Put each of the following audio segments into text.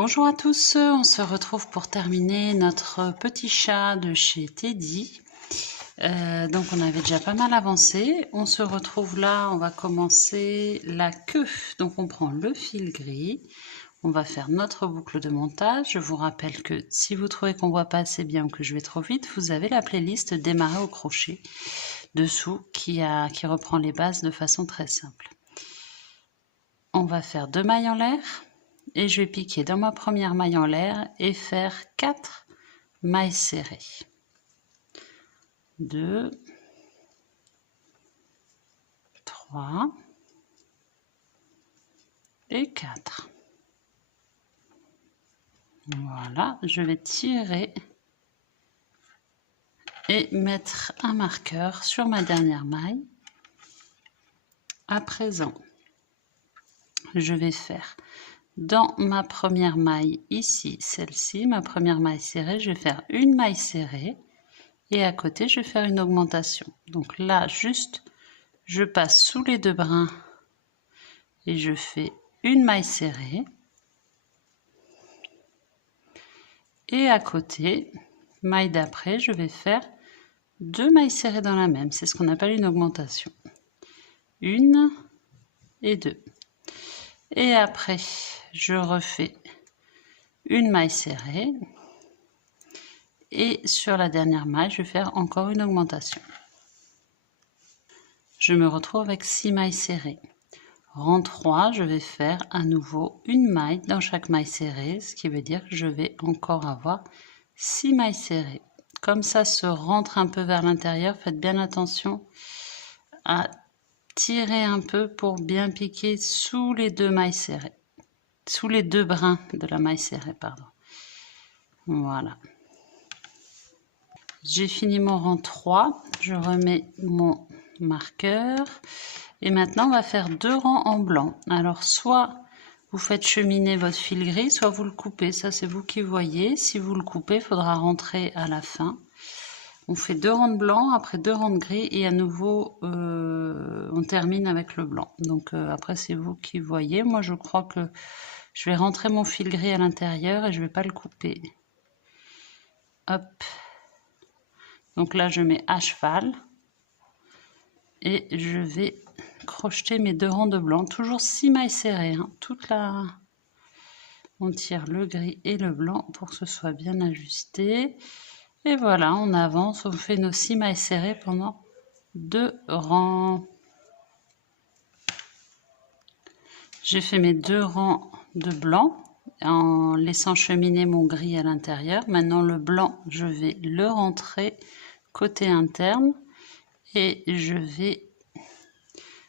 Bonjour à tous, on se retrouve pour terminer notre petit chat de chez Teddy. Donc on avait déjà pas mal avancé, on se retrouve là, on va commencer la queue. Donc on prend le fil gris, on va faire notre boucle de montage. Je vous rappelle que si vous trouvez qu'on voit pas assez bien ou que je vais trop vite, vous avez la playlist démarrer au crochet dessous qui reprend les bases de façon très simple. On va faire 2 mailles en l'air. Et je vais piquer dans ma première maille en l'air et faire 4 mailles serrées. 2, 3 et 4. Voilà, je vais tirer et mettre un marqueur sur ma dernière maille. À présent, je vais faire dans ma première maille ici, celle-ci, ma première maille serrée, je vais faire une maille serrée et à côté, je vais faire une augmentation. Donc là, juste, je passe sous les deux brins et je fais une maille serrée. Et à côté, maille d'après, je vais faire 2 mailles serrées dans la même. C'est ce qu'on appelle une augmentation. 1 et 2. Et après, je refais une maille serrée. Et sur la dernière maille, je vais faire encore une augmentation. Je me retrouve avec 6 mailles serrées. Rang 3, je vais faire à nouveau une maille dans chaque maille serrée, ce qui veut dire que je vais encore avoir 6 mailles serrées. Comme ça se rentre un peu vers l'intérieur, faites bien attention à tirer un peu pour bien piquer sous les deux mailles serrées, sous les deux brins de la maille serrée, pardon. Voilà. J'ai fini mon rang 3, je remets mon marqueur et maintenant on va faire 2 rangs en blanc. Alors soit vous faites cheminer votre fil gris, soit vous le coupez, ça c'est vous qui voyez. Si vous le coupez, il faudra rentrer à la fin. On fait 2 rangs de blanc, après 2 rangs de gris et à nouveau on termine avec le blanc. Donc après c'est vous qui voyez. Moi je crois que je vais rentrer mon fil gris à l'intérieur et je vais pas le couper. Hop. Donc là je mets à cheval et je vais crocheter mes 2 rangs de blanc. Toujours 6 mailles serrées. Hein. On tire le gris et le blanc pour que ce soit bien ajusté. Et voilà, on avance, on fait nos 6 mailles serrées pendant 2 rangs. J'ai fait mes 2 rangs de blanc en laissant cheminer mon gris à l'intérieur. Maintenant le blanc, je vais le rentrer côté interne et je vais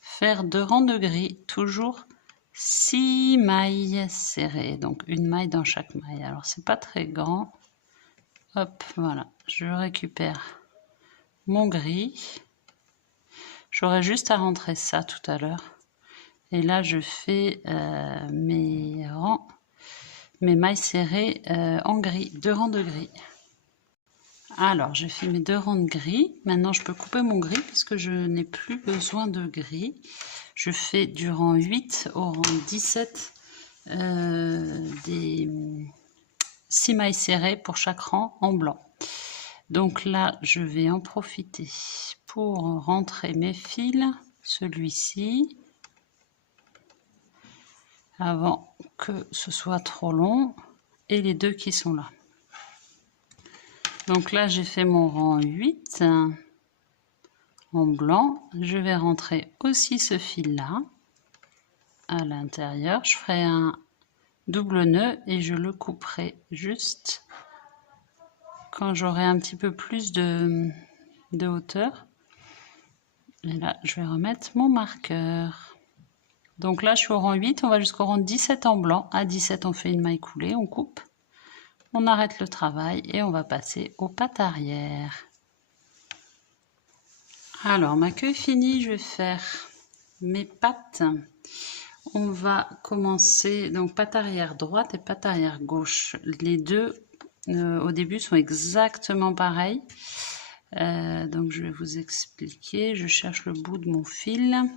faire 2 rangs de gris, toujours 6 mailles serrées, donc une maille dans chaque maille. Alors c'est pas très grand. Hop, voilà, je récupère mon gris. J'aurais juste à rentrer ça tout à l'heure. Et là, je fais mes mailles serrées en gris, 2 rangs de gris. Alors, j'ai fait mes 2 rangs de gris. Maintenant, je peux couper mon gris puisque je n'ai plus besoin de gris. Je fais du rang 8 au rang 17 des 6 mailles serrées pour chaque rang en blanc. Donc là, je vais en profiter pour rentrer mes fils, celui-ci, avant que ce soit trop long, et les deux qui sont là. Donc là, j'ai fait mon rang 8 en blanc. Je vais rentrer aussi ce fil-là à l'intérieur. Je ferai un double nœud et je le couperai juste quand j'aurai un petit peu plus de hauteur. Et là, je vais remettre mon marqueur. Donc là, je suis au rang 8, on va jusqu'au rang 17 en blanc. À 17, on fait une maille coulée, on coupe. On arrête le travail et on va passer aux pattes arrière. Alors, ma queue est finie, je vais faire mes pattes. On va commencer, donc patte arrière droite et patte arrière gauche. Les deux, au début, sont exactement pareils. Donc, je vais vous expliquer. Je cherche le bout de mon fil.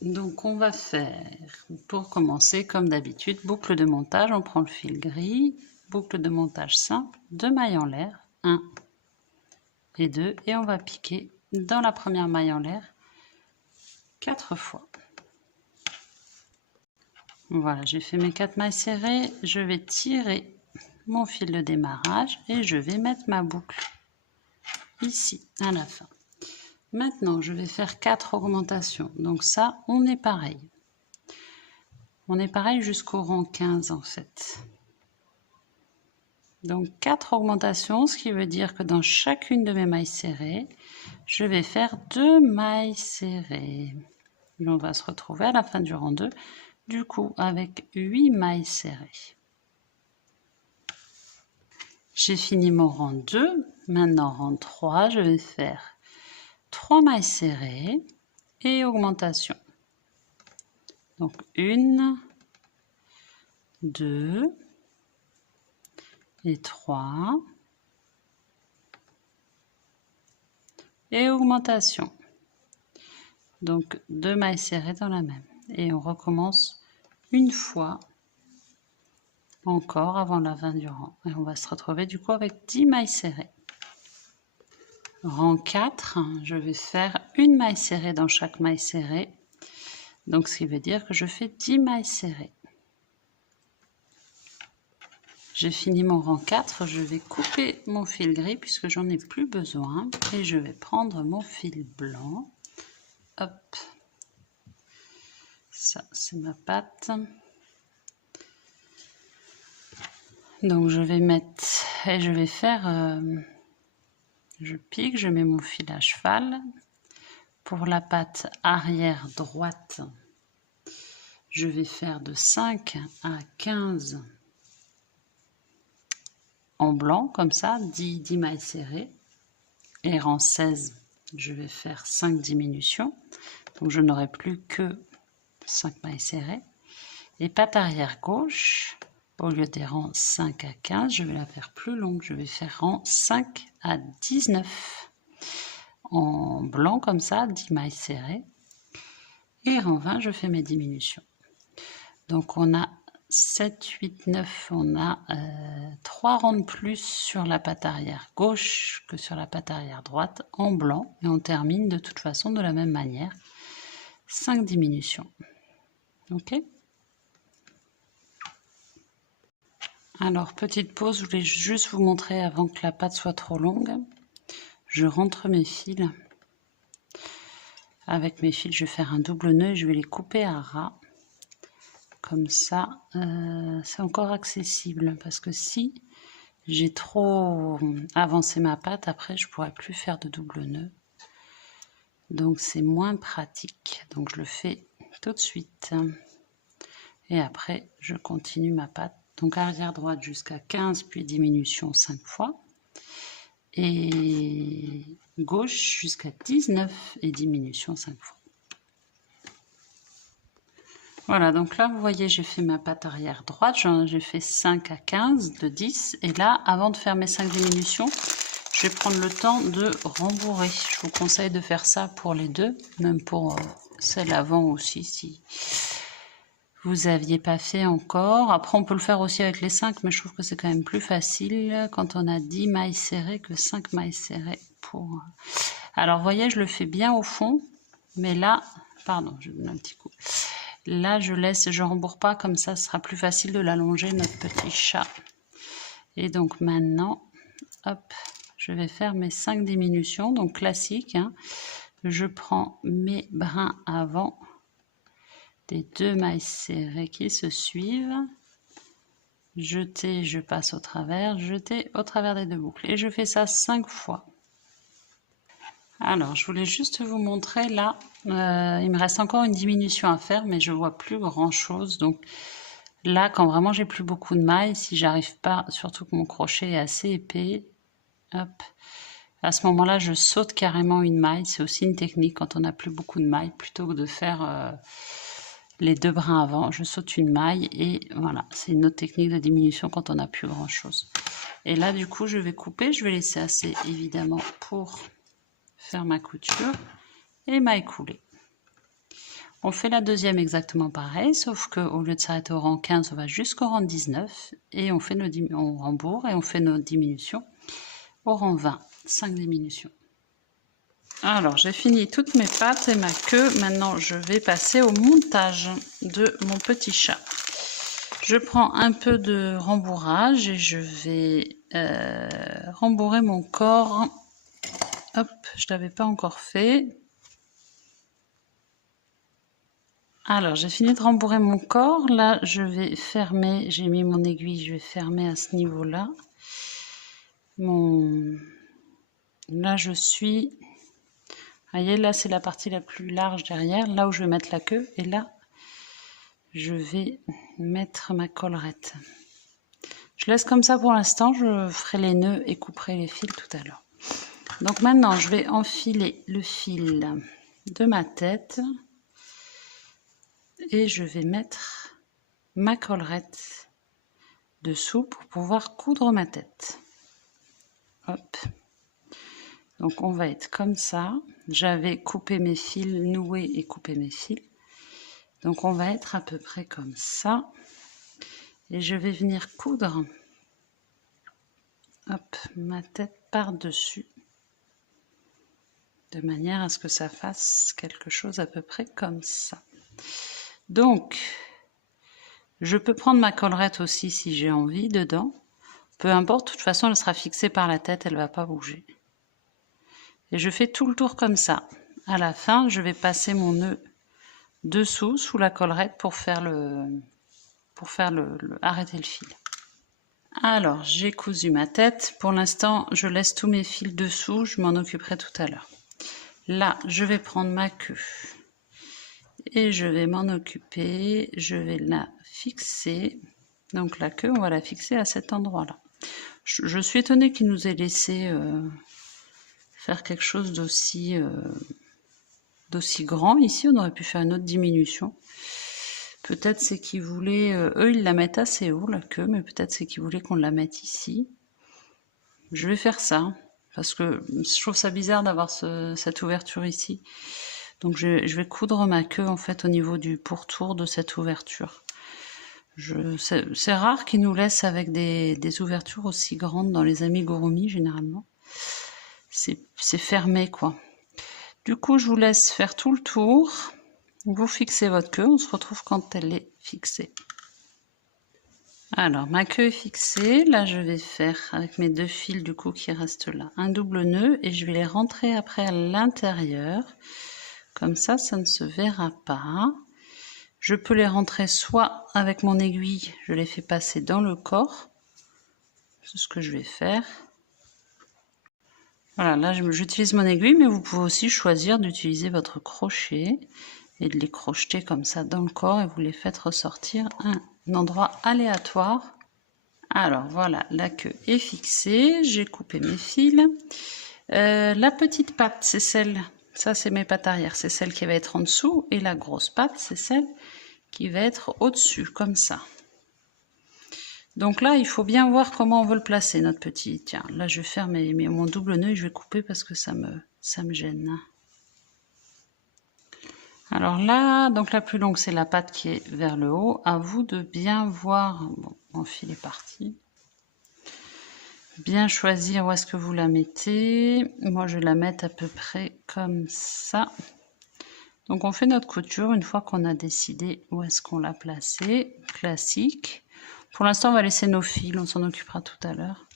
Donc on va faire, pour commencer comme d'habitude, boucle de montage, on prend le fil gris, boucle de montage simple, 2 mailles en l'air, 1 et 2, et on va piquer dans la première maille en l'air 4 fois. Voilà, j'ai fait mes 4 mailles serrées, je vais tirer mon fil de démarrage et je vais mettre ma boucle ici à la fin. Maintenant, je vais faire 4 augmentations. Donc ça, on est pareil. On est pareil jusqu'au rang 15 en fait. Donc 4 augmentations, ce qui veut dire que dans chacune de mes mailles serrées, je vais faire 2 mailles serrées. Et on va se retrouver à la fin du rang 2, du coup avec 8 mailles serrées. J'ai fini mon rang 2. Maintenant, rang 3, je vais faire 3 mailles serrées et augmentation. Donc 1, 2 et 3 et augmentation. Donc 2 mailles serrées dans la même. Et on recommence une fois encore avant la fin du rang. Et on va se retrouver du coup avec 10 mailles serrées. Rang 4, je vais faire une maille serrée dans chaque maille serrée. Donc ce qui veut dire que je fais 10 mailles serrées. J'ai fini mon rang 4, je vais couper mon fil gris puisque j'en ai plus besoin. Et je vais prendre mon fil blanc. Hop. Ça, c'est ma patte. Donc je vais mettre et je vais faire, je pique, je mets mon fil à cheval. Pour la patte arrière droite, je vais faire de 5 à 15 en blanc, comme ça, 10 mailles serrées. Et rang 16, je vais faire 5 diminutions. Donc je n'aurai plus que 5 mailles serrées. Et patte arrière gauche, au lieu des rangs 5 à 15, je vais la faire plus longue. Je vais faire rang 5 à 19. En blanc comme ça, 10 mailles serrées. Et rang 20, je fais mes diminutions. Donc on a 7, 8, 9, on a 3 rangs de plus sur la patte arrière gauche que sur la patte arrière droite en blanc. Et on termine de toute façon de la même manière. 5 diminutions. Ok ? Alors, petite pause, je voulais juste vous montrer avant que la patte soit trop longue. Je rentre mes fils. Avec mes fils, je vais faire un double nœud et je vais les couper à ras. Comme ça, c'est encore accessible. Parce que si j'ai trop avancé ma patte, après, je ne pourrai plus faire de double nœud. Donc, c'est moins pratique. Donc, je le fais tout de suite. Et après, je continue ma patte. Donc arrière droite jusqu'à 15, puis diminution 5 fois. Et gauche jusqu'à 19 et diminution 5 fois. Voilà, donc là, vous voyez, j'ai fait ma patte arrière droite. J'ai fait 5 à 15 de 10. Et là, avant de faire mes 5 diminutions, je vais prendre le temps de rembourrer. Je vous conseille de faire ça pour les deux, même pour celle avant aussi, si vous n'aviez pas fait encore. Après, on peut le faire aussi avec les 5, mais je trouve que c'est quand même plus facile quand on a 10 mailles serrées que 5 mailles serrées. Alors, vous voyez, je le fais bien au fond, mais là, pardon, je donne un petit coup. Là, je laisse, je rembourre pas, comme ça, ce sera plus facile de l'allonger, notre petit chat. Et donc, maintenant, hop, je vais faire mes 5 diminutions, donc classique. Hein. Je prends mes brins avant des 2 mailles serrées qui se suivent, jeter, je passe au travers, jeter au travers des 2 boucles. Et je fais ça 5 fois. Alors, je voulais juste vous montrer là, il me reste encore une diminution à faire, mais je vois plus grand chose. Donc là, quand vraiment j'ai plus beaucoup de mailles, si j'arrive pas, surtout que mon crochet est assez épais, hop, à ce moment-là, je saute carrément une maille. C'est aussi une technique quand on n'a plus beaucoup de mailles, plutôt que de faire les 2 brins avant, je saute une maille et voilà, c'est une autre technique de diminution quand on n'a plus grand chose. Et là du coup je vais couper, je vais laisser assez évidemment pour faire ma couture et maille coulée. On fait la deuxième exactement pareil, sauf qu'au lieu de s'arrêter au rang 15, on va jusqu'au rang 19 et on fait on rembourre et on fait nos diminutions au rang 20, 5 diminutions. Alors, j'ai fini toutes mes pattes et ma queue. Maintenant, je vais passer au montage de mon petit chat. Je prends un peu de rembourrage et je vais rembourrer mon corps. Hop, je ne l'avais pas encore fait. Alors, j'ai fini de rembourrer mon corps. Là, je vais fermer. J'ai mis mon aiguille, je vais fermer à ce niveau-là. Là, je suis... Vous voyez, là, c'est la partie la plus large derrière, là où je vais mettre la queue. Et là, je vais mettre ma collerette. Je laisse comme ça pour l'instant. Je ferai les nœuds et couperai les fils tout à l'heure. Donc maintenant, je vais enfiler le fil de ma tête. Et je vais mettre ma collerette dessous pour pouvoir coudre ma tête. Hop. Donc on va être comme ça. J'avais coupé mes fils, noué et coupé mes fils. Donc on va être à peu près comme ça. Et je vais venir coudre, hop, ma tête par-dessus. De manière à ce que ça fasse quelque chose à peu près comme ça. Donc, je peux prendre ma collerette aussi si j'ai envie dedans. Peu importe, de toute façon, elle sera fixée par la tête, elle ne va pas bouger. Et je fais tout le tour comme ça. À la fin, je vais passer mon nœud dessous, sous la collerette, pour faire arrêter le fil. Alors, j'ai cousu ma tête. Pour l'instant, je laisse tous mes fils dessous, je m'en occuperai tout à l'heure. Là, je vais prendre ma queue et je vais m'en occuper. Je vais la fixer. Donc la queue, on va la fixer à cet endroit-là. Je suis étonnée qu'il nous ait laissé faire quelque chose d'aussi grand. Ici, on aurait pu faire une autre diminution. Peut-être c'est qu'ils voulaient... eux, ils la mettent assez haut, la queue, mais peut-être c'est qu'ils voulaient qu'on la mette ici. Je vais faire ça, parce que je trouve ça bizarre d'avoir cette ouverture ici. Donc je vais coudre ma queue, en fait, au niveau du pourtour de cette ouverture. C'est rare qu'ils nous laissent avec des ouvertures aussi grandes dans les amigurumi, généralement. C'est fermé, quoi. Du coup, je vous laisse faire tout le tour. Vous fixez votre queue, on se retrouve quand elle est fixée. Alors, ma queue est fixée. Là, je vais faire, avec mes deux fils du coup qui restent là, un double nœud et je vais les rentrer après à l'intérieur. Comme ça, ça ne se verra pas. Je peux les rentrer soit avec mon aiguille, je les fais passer dans le corps. C'est ce que je vais faire. Voilà, là j'utilise mon aiguille, mais vous pouvez aussi choisir d'utiliser votre crochet et de les crocheter comme ça dans le corps et vous les faites ressortir à un endroit aléatoire. Alors voilà, la queue est fixée, j'ai coupé mes fils. La petite patte, c'est celle, ça c'est mes pattes arrière, c'est celle qui va être en dessous et la grosse patte, c'est celle qui va être au-dessus, comme ça. Donc là, il faut bien voir comment on veut le placer, notre petit. Tiens, là, je vais faire mon double nœud et je vais couper parce que ça me gêne. Alors là, donc la plus longue, c'est la patte qui est vers le haut. À vous de bien voir. Bon, mon fil est parti. Bien choisir où est-ce que vous la mettez. Moi, je vais la mettre à peu près comme ça. Donc on fait notre couture une fois qu'on a décidé où est-ce qu'on l'a placée. Classique. Pour l'instant, on va laisser nos fils, on s'en occupera tout à l'heure.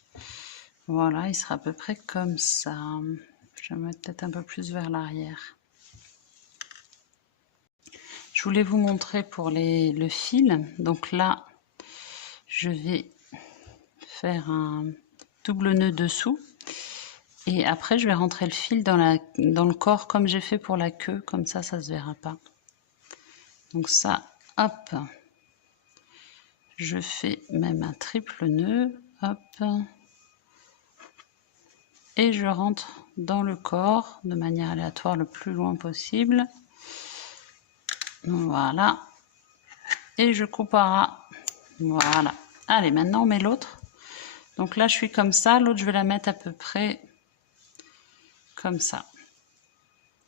Voilà, il sera à peu près comme ça. Je vais mettre peut-être un peu plus vers l'arrière. Je voulais vous montrer pour le fil. Donc là, je vais faire un double nœud dessous. Et après, je vais rentrer le fil dans le corps comme j'ai fait pour la queue. Comme ça, ça ne se verra pas. Donc ça, hop. Je fais même un triple nœud. Hop. Et je rentre dans le corps de manière aléatoire le plus loin possible. Voilà. Et je coupe à ras. Voilà. Allez, maintenant on met l'autre. Donc là, je suis comme ça. L'autre, je vais la mettre à peu près comme ça.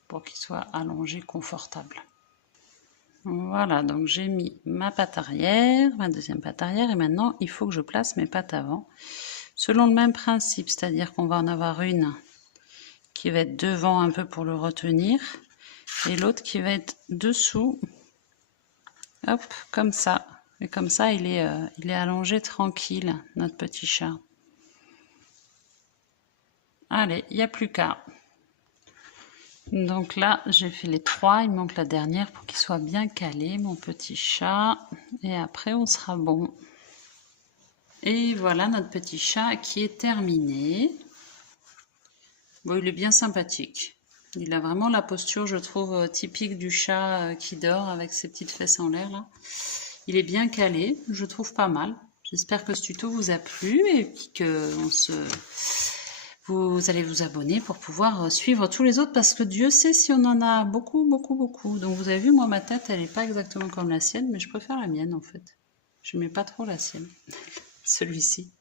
Pour qu'il soit allongé confortable. Voilà, donc j'ai mis ma patte arrière, ma deuxième patte arrière, et maintenant il faut que je place mes pattes avant. Selon le même principe, c'est-à-dire qu'on va en avoir une qui va être devant un peu pour le retenir, et l'autre qui va être dessous, hop, comme ça. Et comme ça, il est allongé tranquille, notre petit chat. Allez, il n'y a plus qu'à. Donc là, j'ai fait les 3, il me manque la dernière pour qu'il soit bien calé, mon petit chat. Et après, on sera bon. Et voilà notre petit chat qui est terminé. Bon, il est bien sympathique. Il a vraiment la posture, je trouve, typique du chat qui dort avec ses petites fesses en l'air là. Il est bien calé, je trouve pas mal. J'espère que ce tuto vous a plu et que vous allez vous abonner pour pouvoir suivre tous les autres parce que Dieu sait si on en a beaucoup, beaucoup, beaucoup. Donc vous avez vu, moi ma tête, elle n'est pas exactement comme la sienne, mais je préfère la mienne en fait. Je mets pas trop la sienne, celui-ci.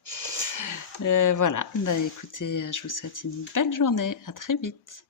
Voilà, bah, écoutez, je vous souhaite une belle journée, à très vite.